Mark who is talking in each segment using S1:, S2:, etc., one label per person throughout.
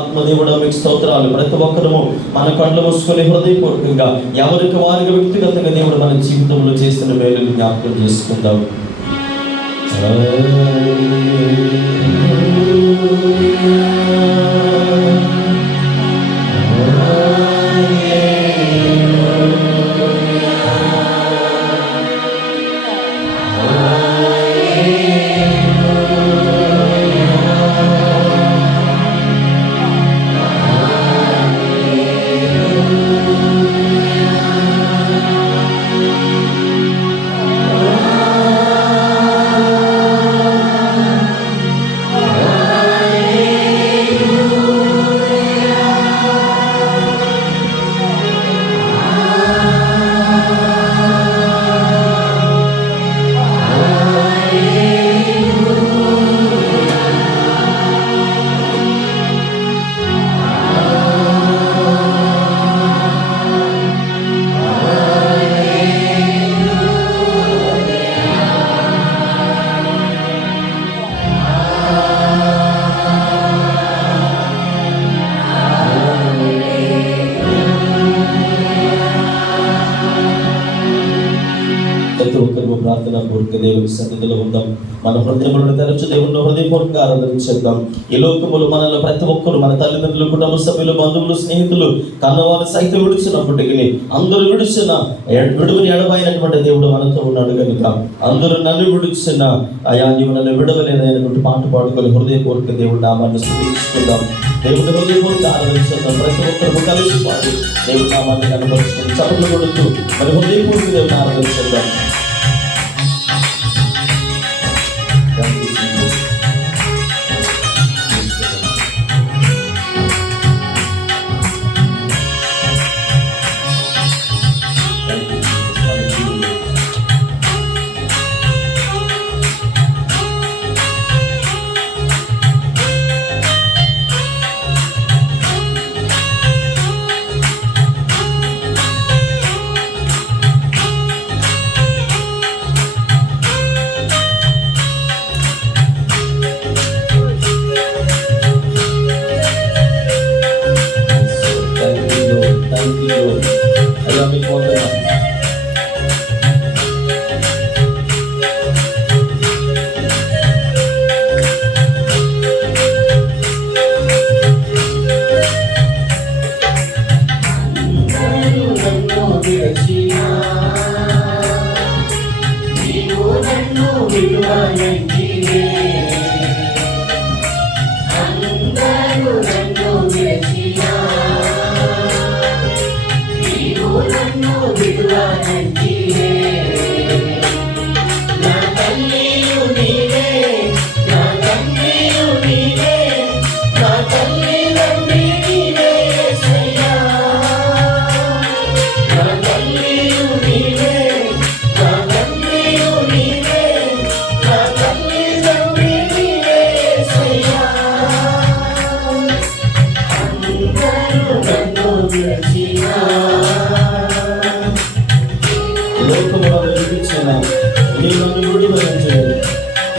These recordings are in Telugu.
S1: ఆత్మదేవుడు మీకు స్తోత్రాలు ప్రతి ఒక్కరూ మన కళ్ళు మూసుకొని హృదయపూర్వకంగా ఎవరికి వారికి వ్యక్తిగతంగా దేవుడు మన జీవితంలో చేసిన మేలు జ్ఞాపకం చేసుకుందాం Oh, పూర్వక దేవుని సన్నిధిలో ఉందాం మన హృదయములను తెరచు దేవుని హృదయపూర్వక ఆరాధించేద్దాం ఈ లోకములు మనలో ప్రతి ఒక్కరు మన తల్లిదండ్రులు కుటుంబ సభ్యులు బంధువులు స్నేహితులు కన్నవారు సైతం విడుచున్నప్పటికీ అందరూ విడుచున్న విడువని ఎడబైనటువంటి దేవుడు మనతో ఉన్నాడు కనుక అందరూ నన్ను విడుచున్న అయా నీవు నన్ను విడవలేదైనటువంటి పాట పాడుకొని హృదయపూర్వక దేవుడు నామాన్ని స్మరించుకుందాం దేవుడు హృదయపూర్వక ఆరాధించేద్దాం ప్రతి ఒక్కరు కలిసి పాడు దేవుడు నామాన్ని కనపరుచుకుని చదువులు కొడుతూ మరి హృదయపూర్వక దేవుడు ఆరాధించేద్దాం Thank you.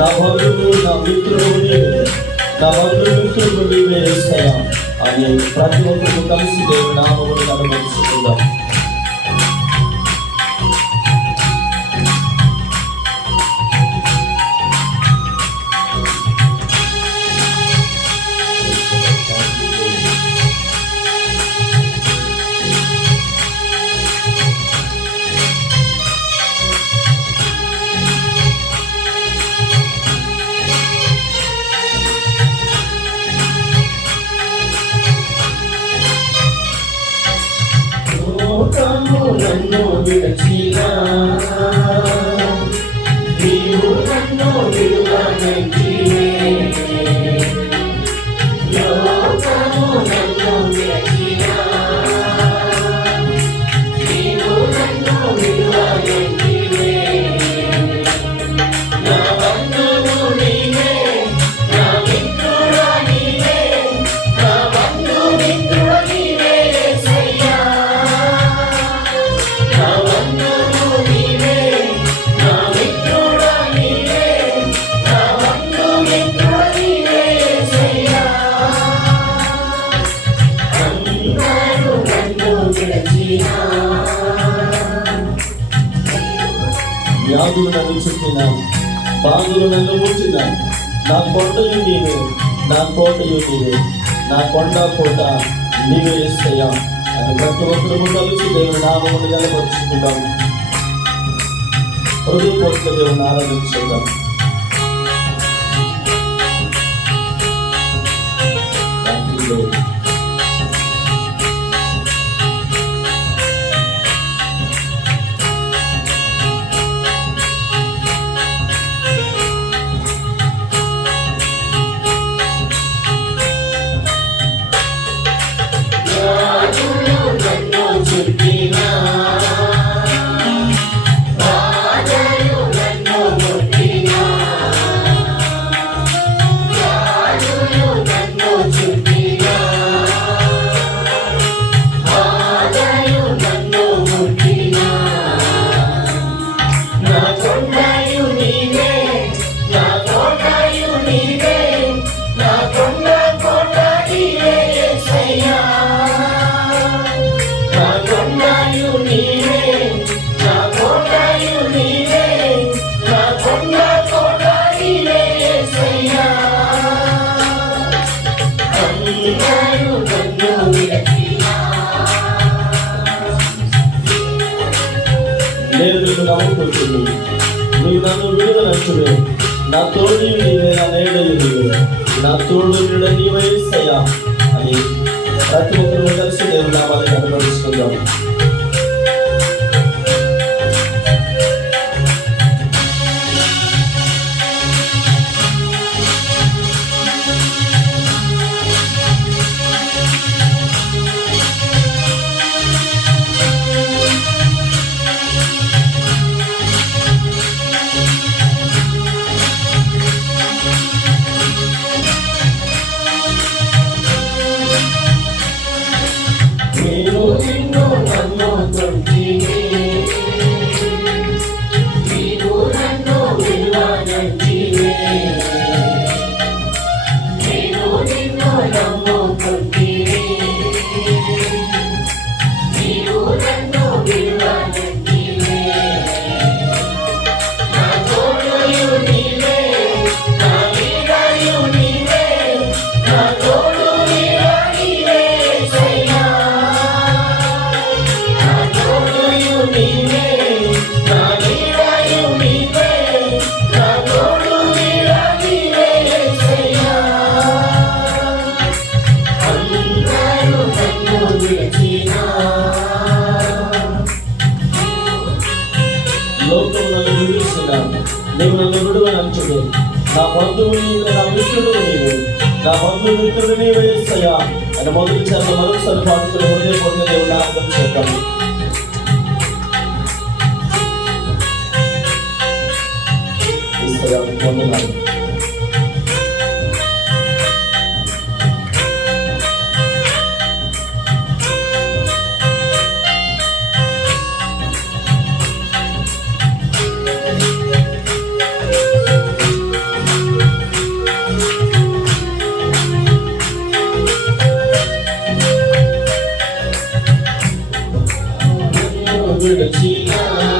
S1: నా బంధువు నా మిత్రుడు నా బంధు మిత్రుడు నీవే ఇస్తాయా అని ప్రతి ఒక్కరు కలిసి దేవుడు నామములు అనుమతించుకుందాం
S2: నన్ను విడచినా
S1: బాధలు నన్ను చుట్టినావు బాధలు నన్ను ముచ్చినావు నా కొండలు నీవే నా కోటలు నీవే నా కొండ కోట నీవే ఇస్తాయా అని ప్రతి ఒక్కరు కలిసి దేవుని నామములు కలపరుచుకుందాం హృదయపూర్వక దేవుని ఆరాధించుకుందాం చెప్పుకుని నువ్వు నన్ను విడుదలచ్చువే నా తోడు నీవే నా నేడలు నీవే నా తోడు నీడ నీవే అని ప్రతి ఒక్కరు కలిసి దేవుడు నామాన్ని అనుభవిస్తున్నాం
S2: 你。
S1: ನೀವು ನನ್ನ ಬಿಡುವೆ ನಂಚುಡು నా బంధువు నా మిత్రుడు నీవు నా బంధు మిత్రుడు నీవు ఏసయ్యా అని మొదటి చేత మరొకసారి పాత్రలు ఉండే పొందే దేవుడు అర్థం చేద్దాము ఇస్తాయా వందనాలు
S2: With will achieve.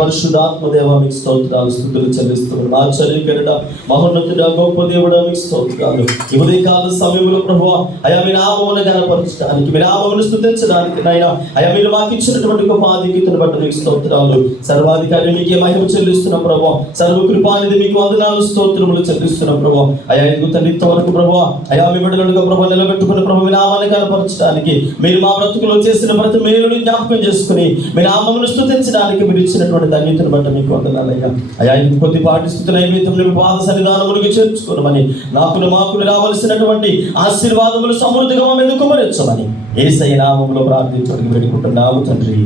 S1: మనుషుడు ఆత్మదేవ మీకు స్తోత్రాలు స్థుతులు చెల్లిస్తున్నాడు ఆశ్చర్యకరడ మహోన్నతుడ గొప్ప దేవుడ మీకు స్తోత్రాలు ఉదయ కాదు సమయంలో ప్రభు అయా మీ నామమును గనపరచడానికి మీ నామమును స్థుతించడానికి నాయన అయా మీరు మాకు ఇచ్చినటువంటి గొప్ప ఆధిక్యతను బట్టి మీకు స్తోత్రాలు సర్వాధికారి మీకు మహిమ చెల్లిస్తున్న ప్రభు సర్వకృపానిది మీకు వందనాలు స్తోత్రములు చెల్లిస్తున్న ప్రభు అయా ఎందుకు తల్లింత వరకు ప్రభు అయా మీ బిడ్డలుగా ప్రభు నిలబెట్టుకున్న ప్రభు మీ నామాన్ని కనపరచడానికి మీరు మా బ్రతుకులో చేసిన ప్రతి మేలుని జ్ఞాపకం చేసుకుని మీ నామమును స్థుతించడానికి మీరు ఇచ్చిన చేసినటువంటి దన్యతను బట్టి మీకు వందనాలయ్యా అయ్యా ఇంకొద్ది పాటిస్తున్న నైవేద్యంలో పాద సన్నిధానములకు చేర్చుకోవడమని నాకులు మాకులు రావలసినటువంటి ఆశీర్వాదములు సమృద్ధిగా మేము కుమరించమని ఏసై నామంలో ప్రార్థించడానికి పెట్టుకుంటున్నాము తండ్రి